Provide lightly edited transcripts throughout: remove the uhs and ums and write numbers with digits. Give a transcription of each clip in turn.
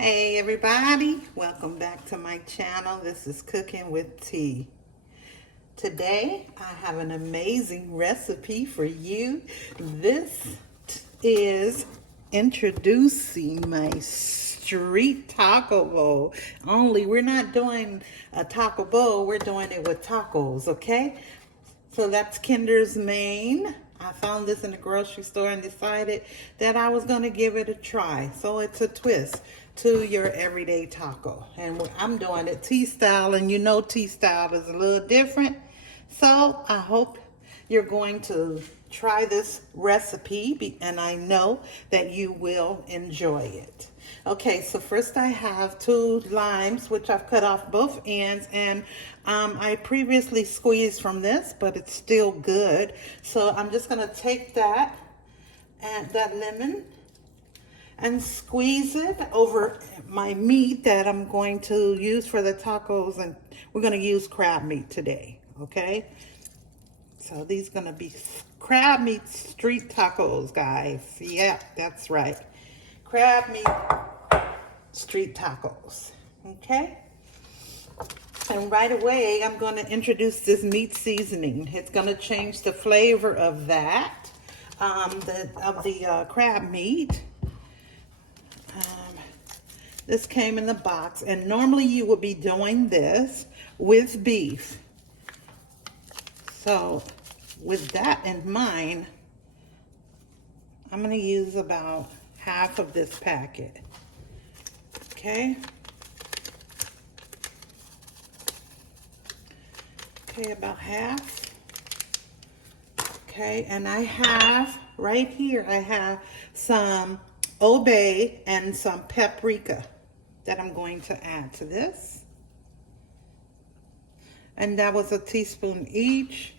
Hey everybody, welcome back to my channel. This is Cooking with Tea. Today I have an amazing recipe for you. This is introducing my street taco bowl. Only we're not doing a taco bowl, we're doing it with tacos, okay? So that's Kinder's Maine. I found this in the grocery store and decided that I was going to give it a try. So it's a twist to your everyday taco. And I'm doing it T-style, and you know T-style is a little different. So I hope you're going to try this recipe, and I know that you will enjoy it. Okay, so first I have 2 limes, which I've cut off both ends, and I previously squeezed from this, but it's still good. So I'm just gonna take that and that lemon and squeeze it over my meat that I'm going to use for the tacos, and we're gonna use crab meat today, okay? So these gonna be crab meat street tacos, guys. Yeah, that's right. Crab meat street tacos, okay? And right away, I'm gonna introduce this meat seasoning. It's gonna change the flavor of that, the crab meat. This came in the box, and normally you would be doing this with beef. So with that in mind, I'm gonna use about half of this packet, okay? Okay, about half. Okay, and I have, right here, I have some obey and some paprika that I'm going to add to this. And that was a teaspoon each.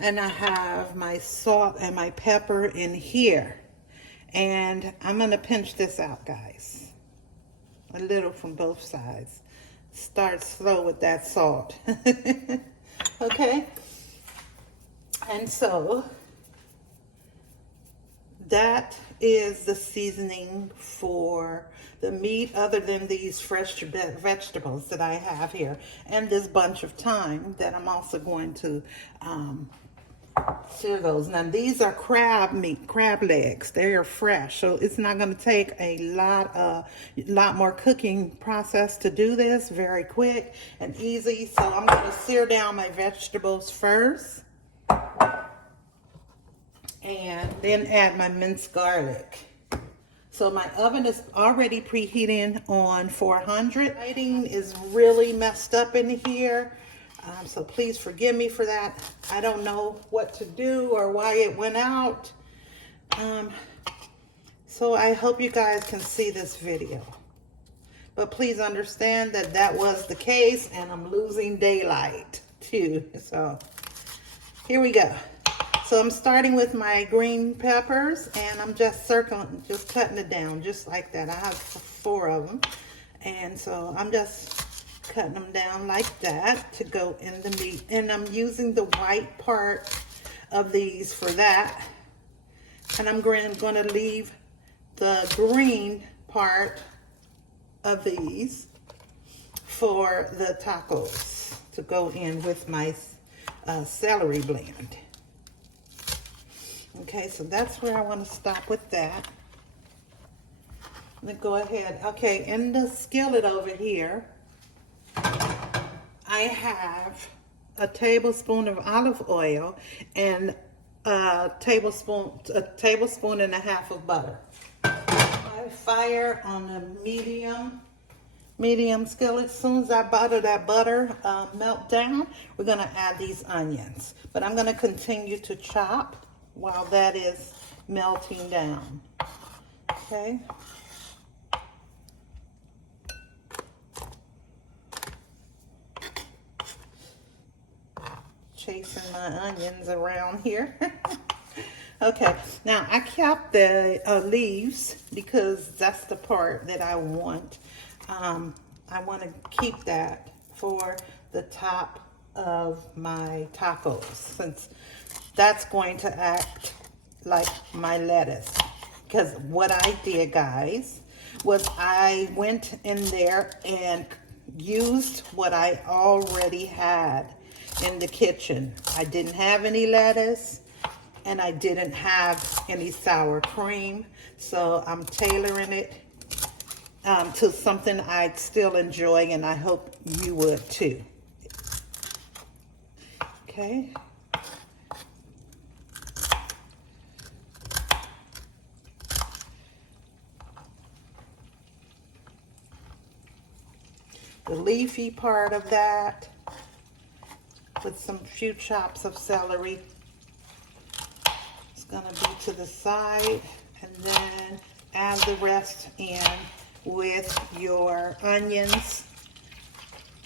And I have my salt and my pepper in here. And I'm gonna pinch this out, guys. A little from both sides. Start slow with that salt. Okay? And so that is the seasoning for the meat, other than these fresh vegetables that I have here, and this bunch of thyme that I'm also going to sear those. Now these are crab meat, crab legs. They are fresh, so it's not going to take a lot more cooking process to do this. Very quick and easy. So I'm going to sear down my vegetables first, and then add my minced garlic. So my oven is already preheating on 400. Lighting is really messed up in here. So please forgive me for that. I don't know what to do or why it went out. So I hope you guys can see this video. But please understand that that was the case, and I'm losing daylight too. So here we go. So I'm starting with my green peppers, and I'm just circling, just cutting it down just like that. I have 4 of them. And so I'm just cutting them down like that to go in the meat. And I'm using the white part of these for that. And I'm going to leave the green part of these for the tacos to go in with my celery blend. Okay, so that's where I want to stop with that. Let me go ahead. Okay, in the skillet over here, I have a tablespoon of olive oil and a tablespoon and a half of butter. I fire on a medium skillet. As soon as I butter that butter melt down, we're gonna add these onions. But I'm gonna continue to chop while that is melting down. Okay. Chasing my onions around here. Okay, now I kept the leaves because that's the part that I want. I want to keep that for the top of my tacos, since that's going to act like my lettuce. Because what I did, guys, was I went in there and used what I already had in the kitchen. I didn't have any lettuce and I didn't have any sour cream, so I'm tailoring it to something I still enjoy, and I hope you would too. Okay. The leafy part of that with some few chops of celery. It's gonna be to the side, and then add the rest in with your onions.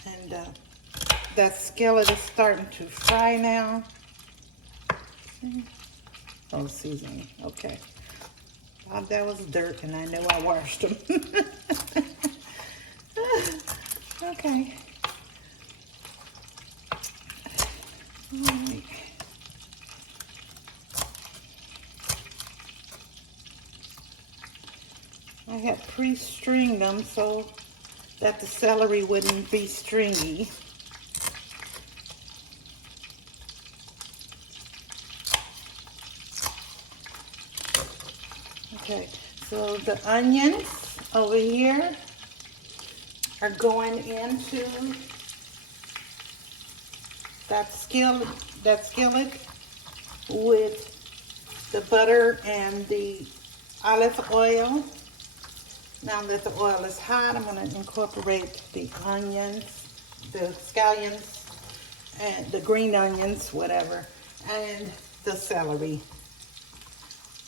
And that skillet is starting to fry now. Oh, seasoning, okay. Thought that was dirt, and I know I washed them. Okay. All right. I had pre-stringed them so that the celery wouldn't be stringy. Okay, so the onions over here are going into that skillet with the butter and the olive oil. Now that the oil is hot, I'm going to incorporate the onions, the scallions, and the green onions, whatever, and the celery.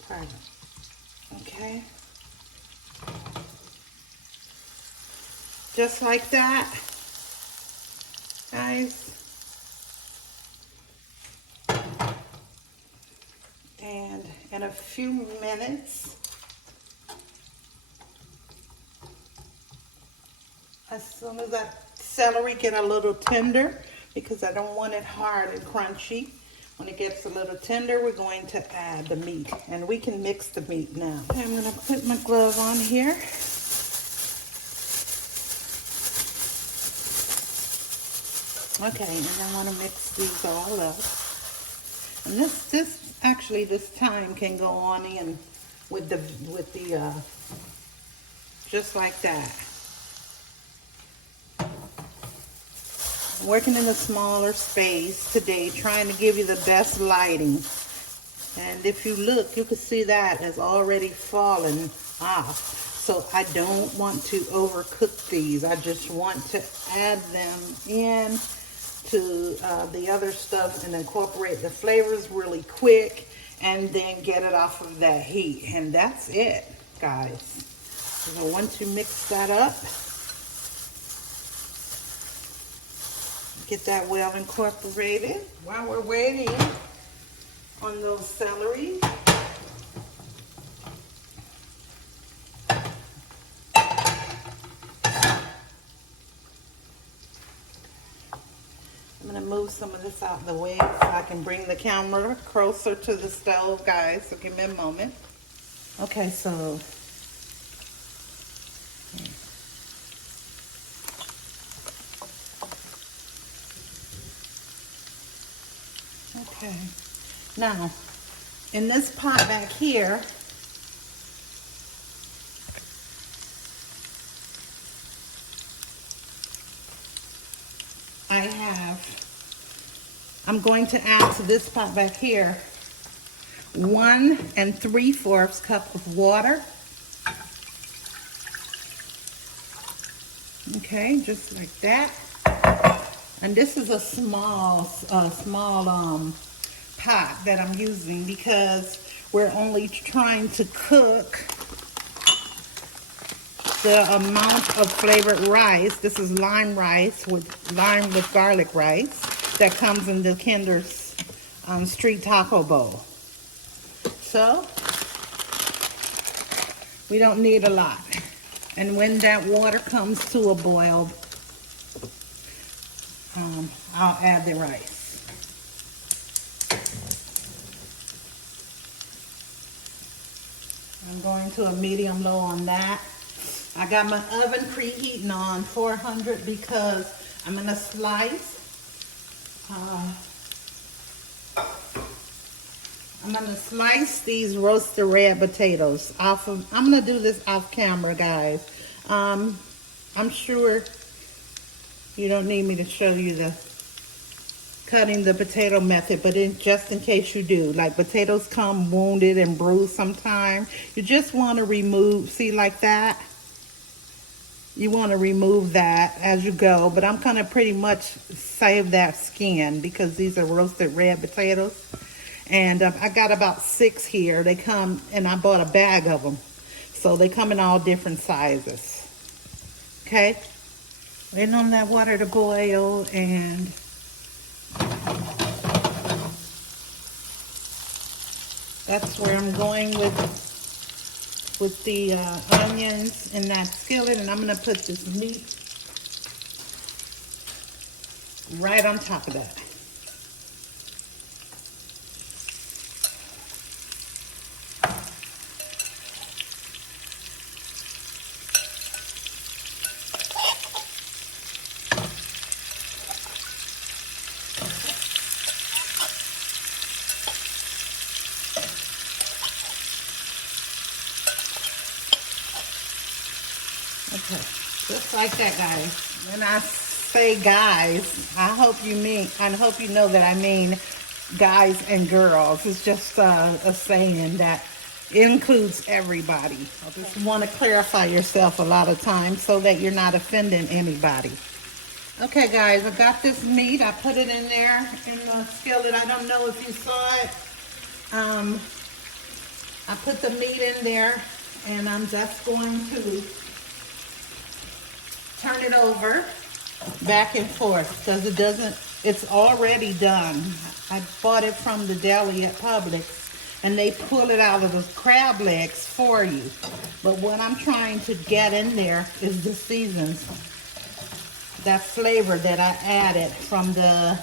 Pardon. Okay. Just like that, guys. And in a few minutes, as soon as that celery get a little tender, because I don't want it hard and crunchy, when it gets a little tender, we're going to add the meat, and we can mix the meat now. Okay, I'm going to put my glove on here. Okay, and I want to mix these all up. And this thyme can go on in with the just like that. I'm working in a smaller space today, trying to give you the best lighting. And if you look, you can see that has already fallen off. So I don't want to overcook these. I just want to add them in to the other stuff and incorporate the flavors really quick, and then get it off of that heat. And that's it, guys. So once you mix that up, get that well incorporated. While we're waiting on those celery, I'm gonna move some of this out of the way so I can bring the camera closer to the stove, guys. So give me a moment. Okay, so okay. Now, in this pot back here, I'm going to add to this pot back here 1 3/4 cup of water. Okay, just like that. And this is a small pot that I'm using because we're only trying to cook the amount of flavored rice. This is lime with garlic rice that comes in the Kinder's street taco bowl. So we don't need a lot. And when that water comes to a boil, I'll add the rice. I'm going to a medium low on that. I got my oven preheating on 400 because I'm gonna slice. I'm gonna slice these roasted red potatoes off of. I'm gonna do this off camera, guys. I'm sure you don't need me to show you the cutting the potato method, but just in case you do, like potatoes come wounded and bruised sometimes, you just want to remove, see like that? You want to remove that as you go, but I'm gonna pretty much save that skin because these are roasted red potatoes. And I got about 6 here. They come, and I bought a bag of them. So they come in all different sizes. Okay? Waiting on that water to boil, and that's where I'm going with the onions in that skillet, and I'm gonna put this meat right on top of that. Okay, just like that, guys. When I say guys, I hope you know that I mean guys and girls. It's just a saying that includes everybody. I just want to clarify yourself a lot of times so that you're not offending anybody. Okay, guys, I got this meat. I put it in there in the skillet. I don't know if you saw it. I put the meat in there, and I'm just going to turn it over back and forth because it's already done. I bought it from the deli at Publix, and they pull it out of the crab legs for you. But what I'm trying to get in there is the seasons, that flavor that I added from the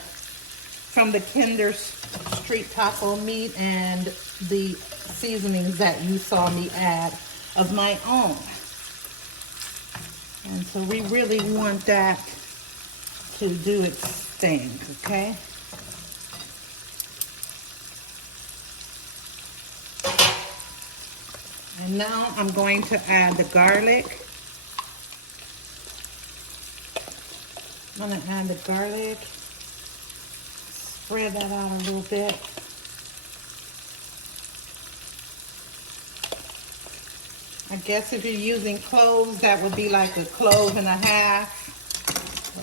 Kinder Street Taco meat and the seasonings that you saw me add of my own. And so we really want that to do its thing, okay? And now I'm going to add the garlic. I'm gonna add the garlic. Spread that out a little bit. I guess if you're using cloves, that would be like a clove and a half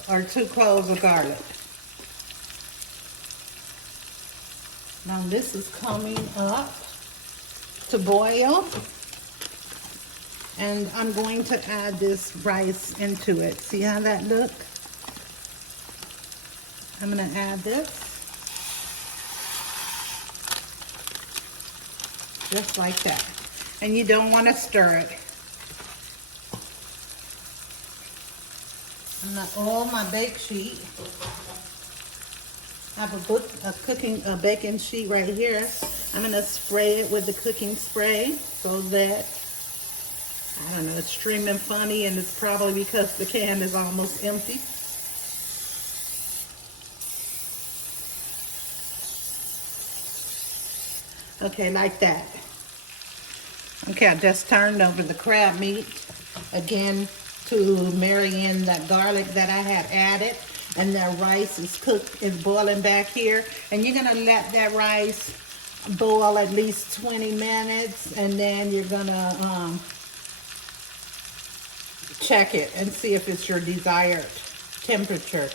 or 2 cloves of garlic. Now this is coming up to boil, and I'm going to add this rice into it. See how that looks? I'm gonna add this just like that. And you don't want to stir it. I'm gonna oil my bake sheet. I have a baking sheet right here. I'm gonna spray it with the cooking spray so that, I don't know, it's streaming funny, and it's probably because the can is almost empty. Okay, like that. Okay, I just turned over the crab meat again to marry in that garlic that I had added, and that rice is boiling back here. And you're gonna let that rice boil at least 20 minutes, and then you're gonna check it and see if it's your desired temperature.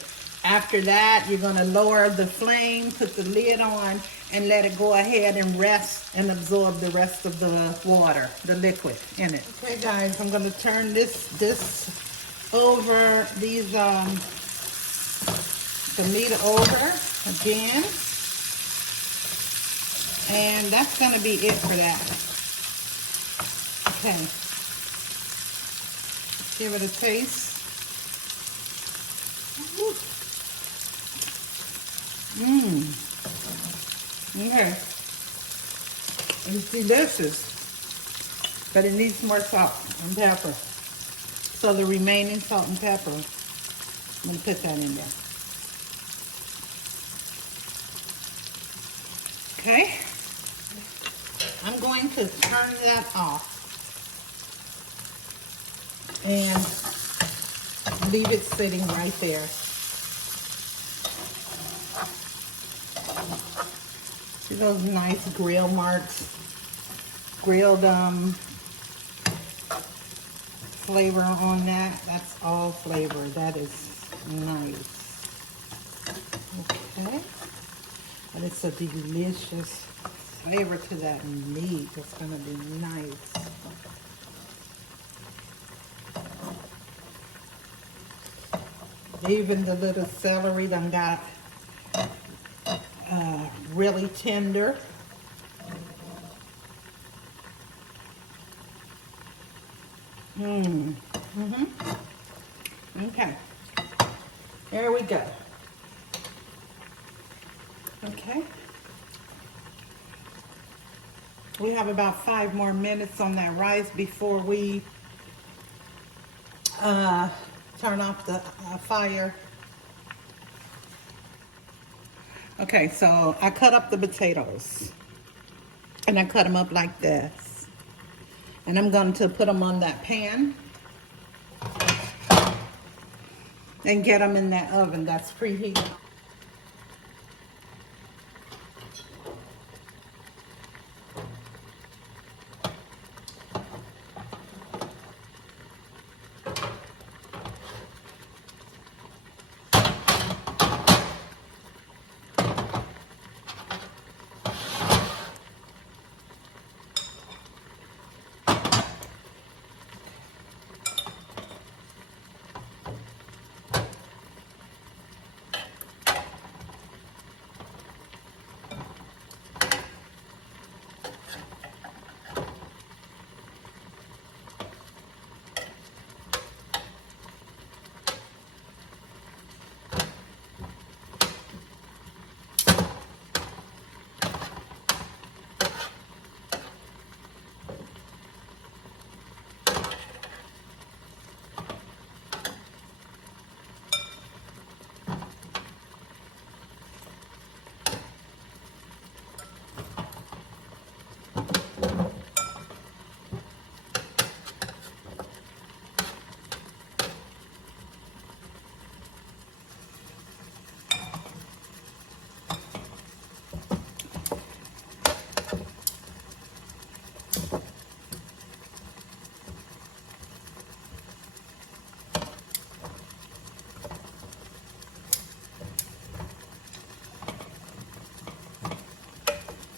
After that, you're gonna lower the flame, put the lid on, and let it go ahead and rest and absorb the rest of the water, the liquid in it. Okay, guys, I'm gonna turn this over, the meat over again, and that's gonna be it for that. Okay, give it a taste. Okay, it's delicious, but it needs more salt and pepper. So the remaining salt and pepper, I'm gonna put that in there. Okay, I'm going to turn that off and leave it sitting right there. See those nice grill marks, grilled flavor on that? That's all flavor. That is nice. Okay, but it's a delicious flavor to that meat. It's gonna be nice. Even the little celery done got really tender. Okay, there we go. Okay, we have about 5 more minutes on that rice before we turn off the fire. Okay, so I cut up the potatoes and I cut them up like this, and I'm going to put them on that pan and get them in that oven that's preheated.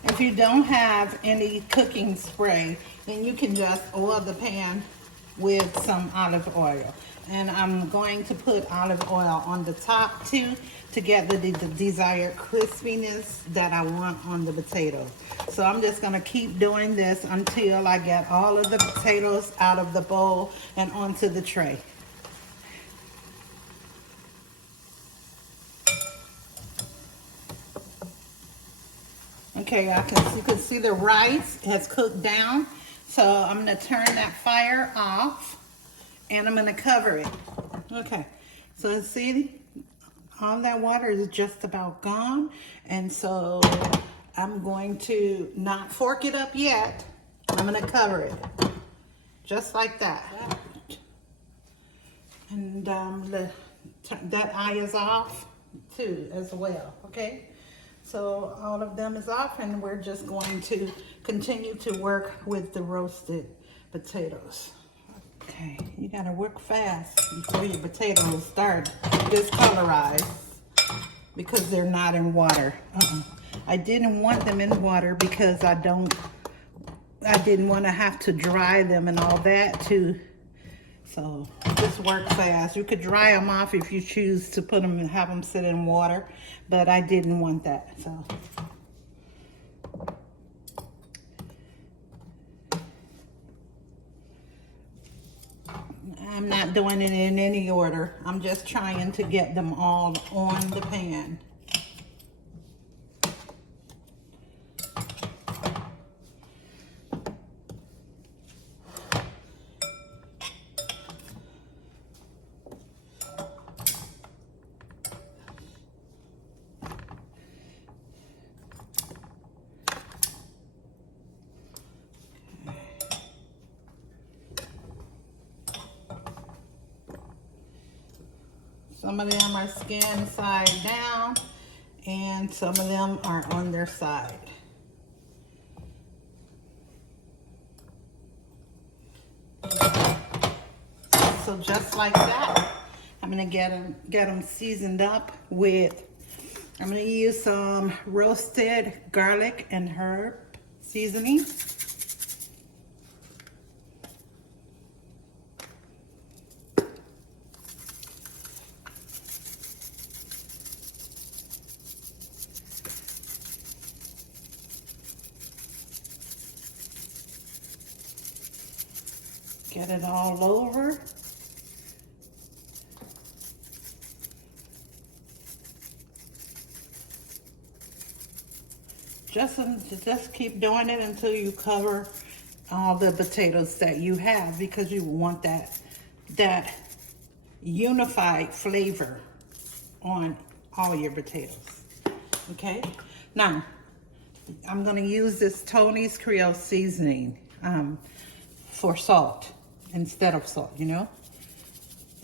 If you don't have any cooking spray, then you can just oil the pan with some olive oil. And I'm going to put olive oil on the top too to get the desired crispiness that I want on the potatoes. So I'm just gonna keep doing this until I get all of the potatoes out of the bowl and onto the tray. Okay, you can see the rice has cooked down. So I'm gonna turn that fire off and I'm gonna cover it. Okay, so see, all that water is just about gone. And so I'm going to not fork it up yet. I'm gonna cover it, just like that. And that eye is off too, as well, okay? So all of them is off, and we're just going to continue to work with the roasted potatoes. Okay, you gotta work fast before your potatoes start discolorized because they're not in water. I didn't want them in water because I didn't want to have to dry them and all that too. So just work fast. You could dry them off if you choose to put them and have them sit in water, but I didn't want that. So I'm not doing it in any order. I'm just trying to get them all on the pan. Some of them are skinned side down, and some of them are on their side. So just like that, I'm gonna get them seasoned up with, I'm gonna use some roasted garlic and herb seasoning. Get it all over. Just keep doing it until you cover all the potatoes that you have, because you want that unified flavor on all your potatoes. Okay, now I'm going to use this Tony's Creole seasoning for salt instead of salt, you know,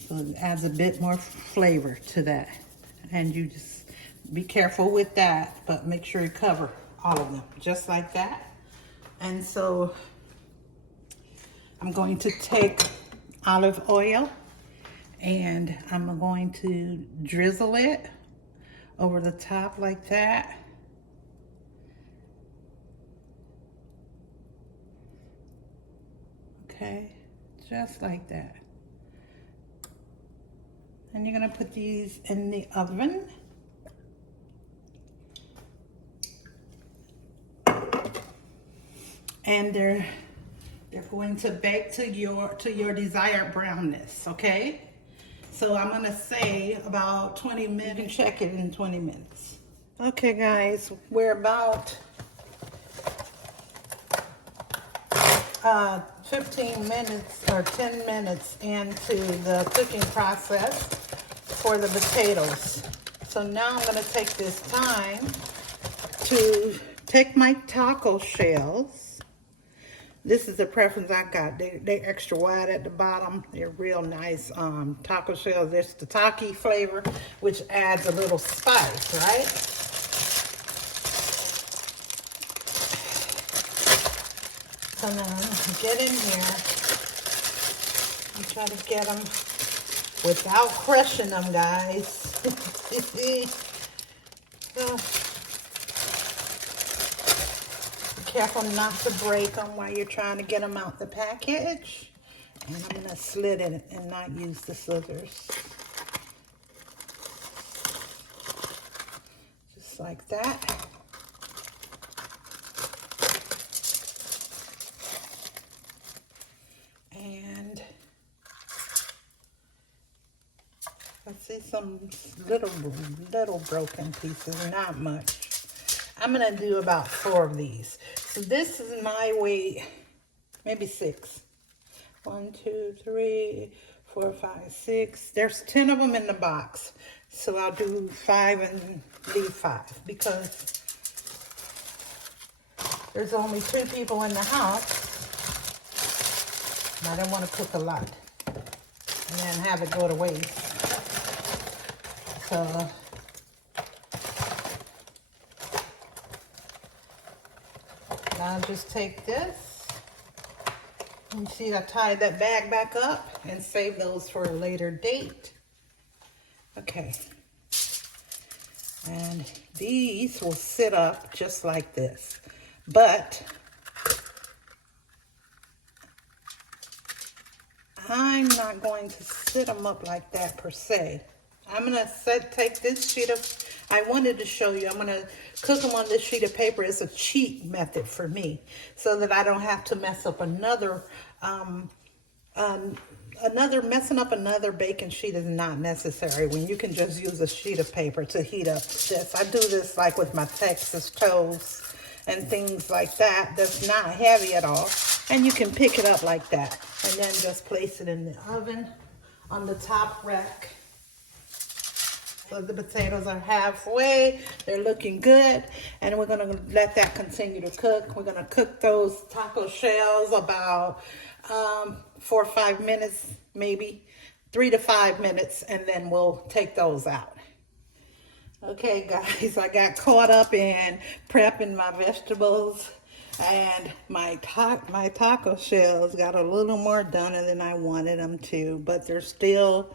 so it adds a bit more flavor to that. And you just be careful with that, but make sure you cover all of them just like that. And so I'm going to take olive oil and I'm going to drizzle it over the top like that. Okay, just like that. And you're gonna put these in the oven. And they're going to bake to your desired brownness, okay? So I'm gonna say about 20 minutes, and check it in 20 minutes. Okay guys, we're about 15 minutes or 10 minutes into the cooking process for the potatoes. So now I'm gonna take this time to take my taco shells. This is the preference I got. They're extra wide at the bottom. They're real nice taco shells. There's the taki flavor, which adds a little spice, right? So now get in here and try to get them without crushing them, guys. So, careful not to break them while you're trying to get them out the package. And I'm gonna slit it and not use the scissors. Just like that. And I see some little broken pieces, not much. I'm gonna do about 4 of these. So this is my weight, maybe 6. 1, 2, 3, 4, 5, 6. There's 10 of them in the box. So I'll do 5 and leave 5 because there's only 2 people in the house. And I don't want to cook a lot and then have it go to waste. So I'll just take this, and see I tied that bag back up and save those for a later date. Okay, and these will sit up just like this, but I'm not going to sit them up like that per se. I'm gonna take this sheet of, I wanted to show you, I'm gonna cook them on this sheet of paper. It's a cheat method for me, so that I don't have to mess up messing up another baking sheet is not necessary when you can just use a sheet of paper to heat up this. I do this like with my Texas toast and things like that. That's not heavy at all. And you can pick it up like that and then just place it in the oven on the top rack. So the potatoes are halfway, they're looking good, and we're gonna let that continue to cook. We're gonna cook those taco shells about 4 or 5 minutes maybe, 3 to 5 minutes, and then we'll take those out. Okay, guys, I got caught up in prepping my vegetables, and my taco shells got a little more done than I wanted them to, but they're still,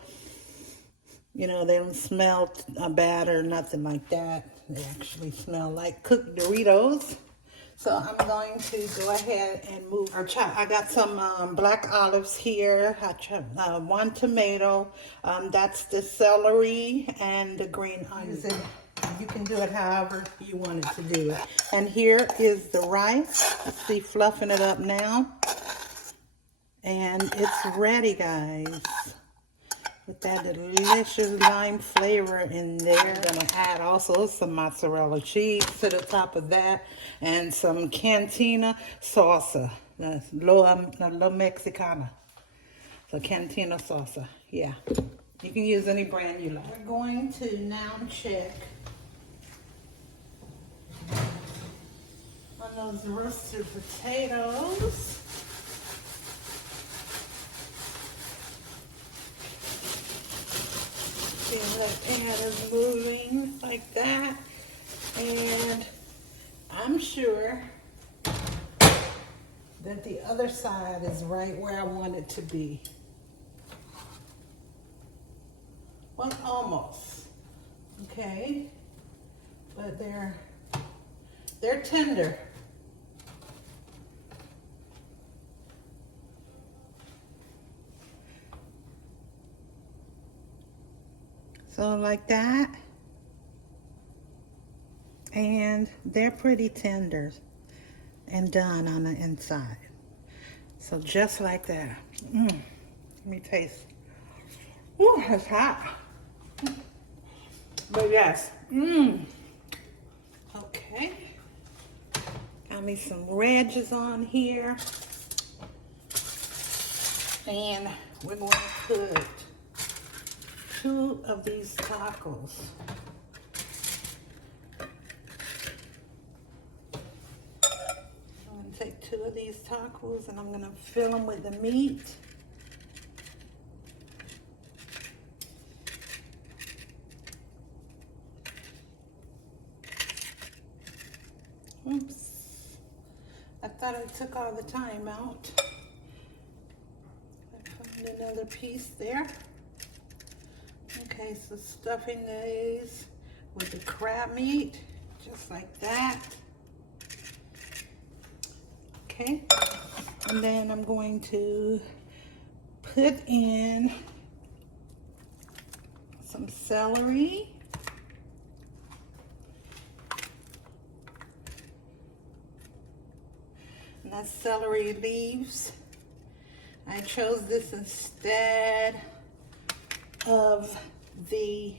you know, they don't smell bad or nothing like that. They actually smell like cooked Doritos. So I'm going to go ahead and move our chop. I got some black olives here. I chopped 1 tomato. That's the celery and the green onions. You can do it however you want it to do it. And here is the rice. See, fluffing it up now. And it's ready, guys. With that delicious lime flavor in there. I'm gonna add also some mozzarella cheese to the top of that, and some cantina salsa, lo mexicana. So cantina salsa, yeah. You can use any brand you like. We're going to now check on those roasted potatoes. That pan is moving like that, and I'm sure that the other side is right where I want it to be. Well, almost. Okay, but they're tender. So like that, and they're pretty tender and done on the inside. So just like that. Let me taste. Ooh, it's hot. But yes. Okay. Got me some wedges on here. And we're going to put 2 of these tacos. I'm going to take 2 of these tacos and I'm going to fill them with the meat. Oops. I thought I took all the thyme out. I found another piece there. Okay, so stuffing these with the crab meat, just like that. Okay, and then I'm going to put in some celery. And that's celery leaves. I chose this instead of the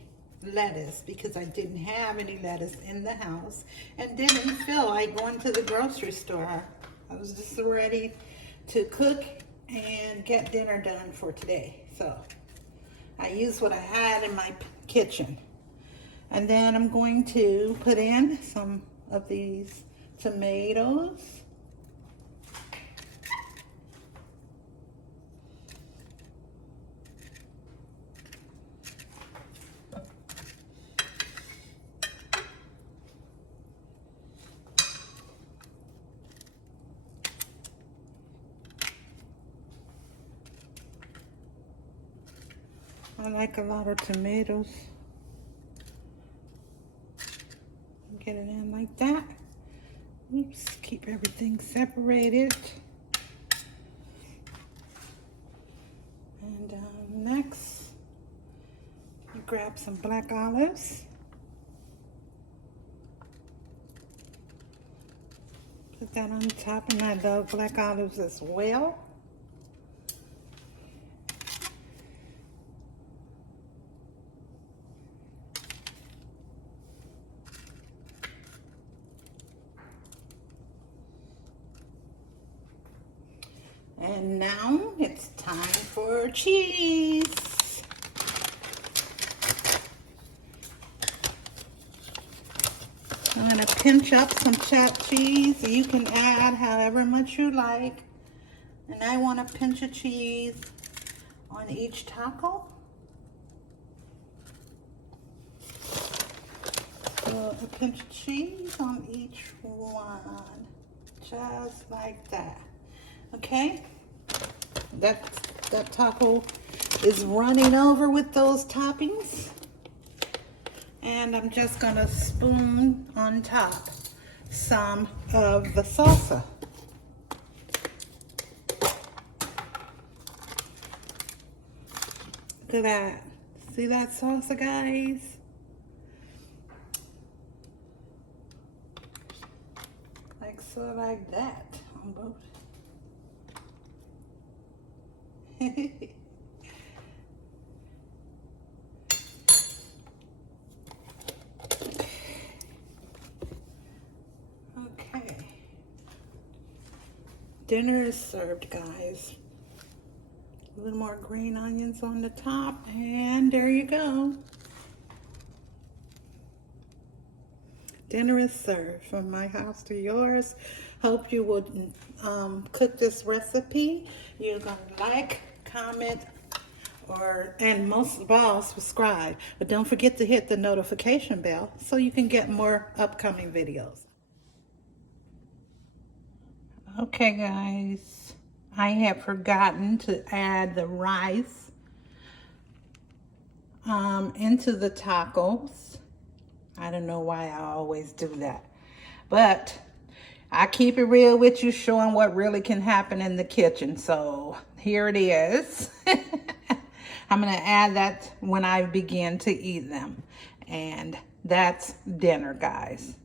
lettuce because I didn't have any lettuce in the house and didn't feel like going to the grocery store. I was just ready to cook and get dinner done for today. So I used what I had in my kitchen. And then I'm going to put in some of these tomatoes. I like a lot of tomatoes. Get it in like that. Oops, keep everything separated. And next, you grab some black olives. Put that on top, and I love black olives as well. And now it's time for cheese. I'm gonna pinch up some chopped cheese. You can add however much you like. And I want a pinch of cheese on on each taco. A pinch of cheese on each one, just like that. Okay, that taco is running over with those toppings, and I'm just gonna spoon on top some of the salsa. Look at that. See that salsa, guys? So like that on both. Okay. Dinner is served, guys. A little more green onions on the top, and there you go. Dinner is served. From my house to yours. Hope you would cook this recipe. You're gonna like, comment, and most of all, subscribe. But don't forget to hit the notification bell so you can get more upcoming videos. Okay, guys, I have forgotten to add the rice into the tacos. I don't know why I always do that, but I keep it real with you, showing what really can happen in the kitchen. So here it is. I'm gonna add that when I begin to eat them. And that's dinner, guys.